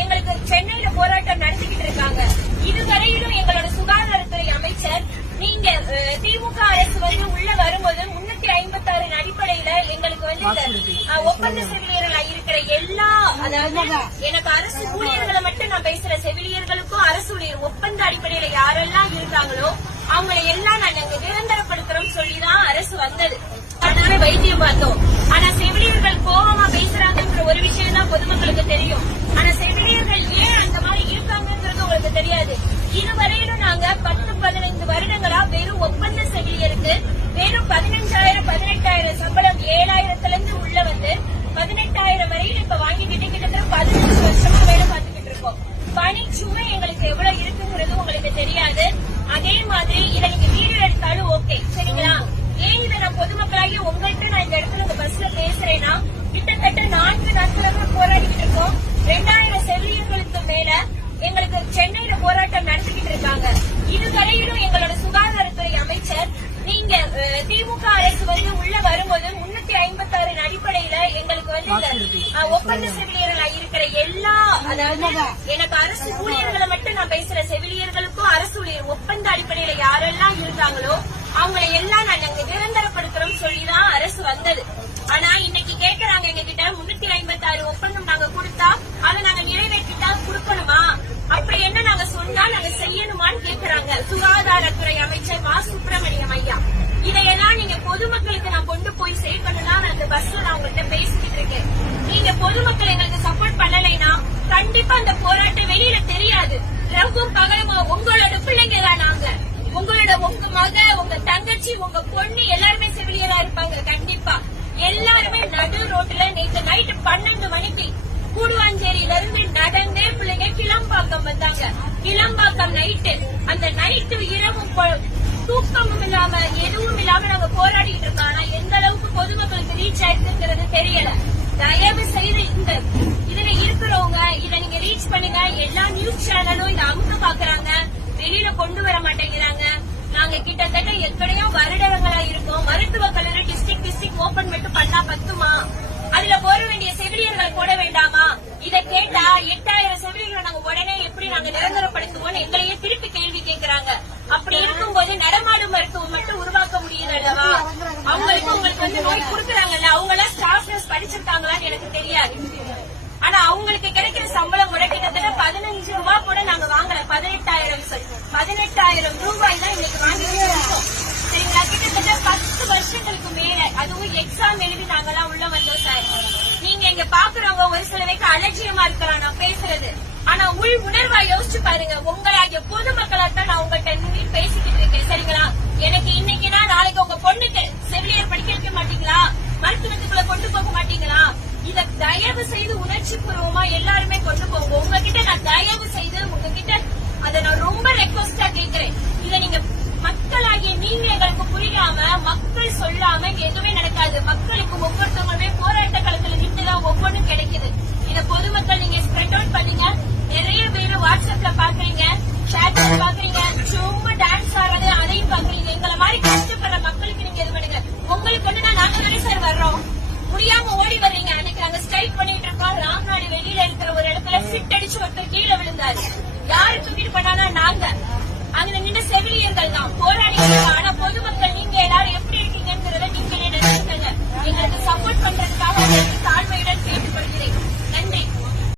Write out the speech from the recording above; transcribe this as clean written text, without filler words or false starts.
எங்களுக்கு சென்னையில போராட்டம் நடத்திக்கிட்டு இருக்காங்க. இதுவரையிலும் எங்களோட சுகாதாரத்துறை அமைச்சர் நீங்க திமுக அரசு உள்ள வரும்போது 356 அடிப்படையில எங்களுக்கு ஒப்பந்த செவிலியர்கள் இருக்கிற எல்லா, அதாவது எனக்கு அரசு ஊழியர்களை மட்டும் நான் பேசுற, செவிலியர்களுக்கும் அரசு ஊழியர் ஒப்பந்த அடிப்படையில யாரெல்லாம் இருக்காங்களோ அவங்களை எல்லாம் நாங்க நிரந்தரப்படுத்துறோம் சொல்லிதான் அரசு வந்தது. அதனால வைத்தியம் பார்த்தோம். ஆனா செவிலியர்கள் கோபமா பேசுறாங்கன்ற ஒரு விஷயம் தான் பொதுமக்களுக்கு தெரியும். ஆனா செவிலியர்கள் ஏன் அந்த மாதிரி இருக்காங்கிறது உங்களுக்கு தெரியாது. இதுவரையிலும் நாங்க 10-15 வருடங்களா வெறும் ஒப்பந்த செவிலியருக்கு வெறும் 15,000 18,000 சம்பளம் 7,000ல இருந்து உள்ள 18,000 வரையில இப்ப வாங்கிக்கிட்டு கிட்டத்தட்ட 15 வருஷமா வேலை பார்த்துக்கிட்டு இருக்கோம். பணி சுமை எங்களுக்கு எவ்வளவு இருக்குங்கிறது உங்களுக்கு தெரியாது. அதே மாதிரி இதை நீங்க வீடியோ எடுத்தாலும் ஓகே, சரிங்களா? ஏன் இதை நான் பொதுமக்களாகி உங்கள்கிட்ட நான் இந்த இடத்துல இந்த பஸ்ல பேசுறேன்னா, கிட்டத்தட்ட 4 நாட்களாக போராடிக்கிட்டு இருக்கோம். 2000 செவிலியர்களுக்கு மேல எங்களுக்கு சென்னையில போராட்டம் நடத்திக்கிட்டு இருக்காங்க. இதுவரையிலும் எங்களோட சுகாதாரத்துறை அமைச்சர் நீங்க திமுக அரசு உள்ள வரும்போது 356 அடிப்படையில எங்களுக்கு ஒப்பந்த செவிலியர்கள் இருக்கிற எல்லா, அதாவது எனக்கு அரசு ஊழியர்களை மட்டும் நான் பேசுற, செவிலியர்களுக்கும் அரசு ஊழியர் ஒப்பந்த அடிப்படையில யாரெல்லாம் இருக்காங்களோ அவங்களை எல்லாம் நாங்க நிரந்தரப்படுத்துறோம் சொல்லிதான் அரசு வந்தது. ஆனா இன்னைக்கு கேட்கறாங்க எங்க கிட்ட 356 ஒப்பந்தம் நாங்க கொடுத்தா அதை நாங்க நிறைவேற்றிட்டா கொடுக்கணுமா, அப்படி என்ன நாங்க சொன்னா நாங்க செய்யணுமான்னு கேட்கறாங்க சுகாதாரத்துறை அமைச்சர் மா. சுப்பிரமணியம் ஐயா. இதையெல்லாம் நீங்க பொதுமக்களுக்கு நான் கொண்டு போய் சேர்க்கணும்னா நான் அந்த பஸ்ல நான் உங்கள்கிட்ட பேசிக்கிட்டு இருக்கேன். நீங்க பொதுமக்கள் எங்களுக்கு சப்போர்ட் பண்ணலைன்னா கண்டிப்பா அந்த போராட்டம் வெளியில தெரியாது. ரவும் பகலமா உங்களோட பிள்ளைங்க தான் நாங்க. உங்க மக, உங்க தங்கச்சி, உங்க பொண்ணு எல்லாருமே செவிலியரா இருப்பாங்க. கண்டிப்பா எல்லாருமே நடு ரோட்ல நேற்று நைட்டு 12 மணிக்கு கூடுவாஞ்சேரியில இருந்து நடந்தே பிள்ளைங்க கிளம்பாக்கம் வந்தாங்க. கிளம்பாக்கம் நைட்டு, அந்த நைட்டு இரவும் தூக்கமும் இல்லாம எதுவும் இல்லாம நாங்க போராடிட்டு இருக்கோம். ஆனா எந்த அளவுக்கு பொதுமக்களுக்கு ரீச் ஆயிருக்குங்கிறது தெரியல. தயவு செய்து இந்த இதுல இருக்கிறவங்க இதை நீங்க ரீச் பண்ணுங்க. எல்லா நியூஸ் சேனலும் இதை அமுக்க பாக்குறாங்க, வெளியில கொண்டு வர மாட்டேங்கிறாங்க. நாங்க கிட்டத்தட்ட எத்தனையோ வருடங்களா இருக்கோம். மருத்துவ கல்லூரி டிஸ்ட்ரிக்ட் ஓபன் மட்டும் பண்ணா பத்துமா? அதுல போட வேண்டிய செவிலியர்கள் போட வேண்டாமா? இதை கேட்டா 8000 செவிலியர்களை நாங்க உடனே எப்படி நாங்க நிரந்தரப்படுத்துவோம் எங்களையே திருப்பி கேள்வி கேட்கிறாங்க. அப்படி இருக்கும்போது நடமாடும் மருத்துவம் மட்டும் உருவாக்க முடியுது அல்லவா? உங்களுக்கு நோய் கொடுக்கறாங்கல்ல, அவங்க எல்லாம் ஸ்டாஃப் நர்ஸ் படிச்சிருக்காங்களான்னு எனக்கு தெரியாது. ஆனா அவங்களுக்கு கிடைக்கிற சம்பளம் கூட கிட்டத்தட்ட 15 ரூபாய் கூட நாங்க வாங்கல. 18,000 ரூபாய் தான் இன்னைக்கு வாங்கிட்டு இருக்கோம். சரிங்களா? கிட்டத்தட்ட 10 வருஷங்களுக்கு மேல, அதுவும் எக்ஸாம் எழுதி நாங்கெல்லாம் உள்ள வந்தோம் சார். நீங்க இங்க பாக்குறவங்க ஒரு சில பேருக்கு அலட்சியமா இருக்கலாம் நான் பேசுறது. ஆனா உள் உணர்வா யோசிச்சு பாருங்க. உங்களாகிய பொதுமக்களாத்தான் நான் உங்கள்கிட்ட பேசிக்கிட்டு இருக்கேன். சரிங்களா? எனக்கு இன்னைக்குன்னா நாளைக்கு உங்க பொண்ணுக்கு செவிலியர் படிக்க வைக்க மாட்டீங்களா? மருத்துவத்துக்குள்ள கொண்டு போக மாட்டீங்களா? இத தயவு செய்து உணர்ச்சி பூர்வமா எல்லாருமே கொண்டு போங்க. உங்ககிட்ட நான் தயவு செய்து உங்ககிட்ட அதை நான் ரொம்ப ரெக்வஸ்டா கேட்கிறேன். இத நீங்க மக்களாகிய நீங்க எங்களுக்கு புரியாம, மக்கள் சொல்லாம எதுவுமே நடக்காது. மக்களுக்கு ஒவ்வொருத்தவங்களுமே போராட்ட களத்துல நின்றுதான் ஒவ்வொன்றும் கிடைக்குது. இத பொதுமக்கள் நீங்க ஸ்ப்ரெட் அவுட் பண்ணீங்க. நிறைய பேரு வாட்ஸ்அப்ல பாக்குறீங்க, சேட்ல பாக்குறீங்க, சும்மா டான்ஸ் ஆடுறது அதையும் பாக்குறீங்க. எங்களை மாதிரி கஷ்டப்படுற மக்களுக்கு நீங்க இது பண்ணுங்க. உங்களுக்கு ஒண்ணுனா நாங்க தானே சார் வர்றோம், முடியாம ஓடி வர்றீங்க. அன்னைக்கு நாங்க ஸ்ட்ரைக் பண்ணிட்டு இருக்கோம். ராம்நாடு வெளியில இருக்கிற ஒரு இடத்துல ஃபிட் அடிச்சு ஒருத்தர் கீழே விழுந்தாரு. யாரு தூக்கிட்டு பண்ணானா நாங்க. அங்க நின்று செவிலியர்கள் தான் போராடிட்டு. ஆனா பொதுமக்கள் நீங்க எல்லாரும் எப்படி இருக்கீங்கிறத நீங்களே நினைச்சுக்கங்க. எங்களுக்கு சப்போர்ட் பண்றதுக்காக தாழ்மையுடன் கேட்டுக்கொள்கிறேன்.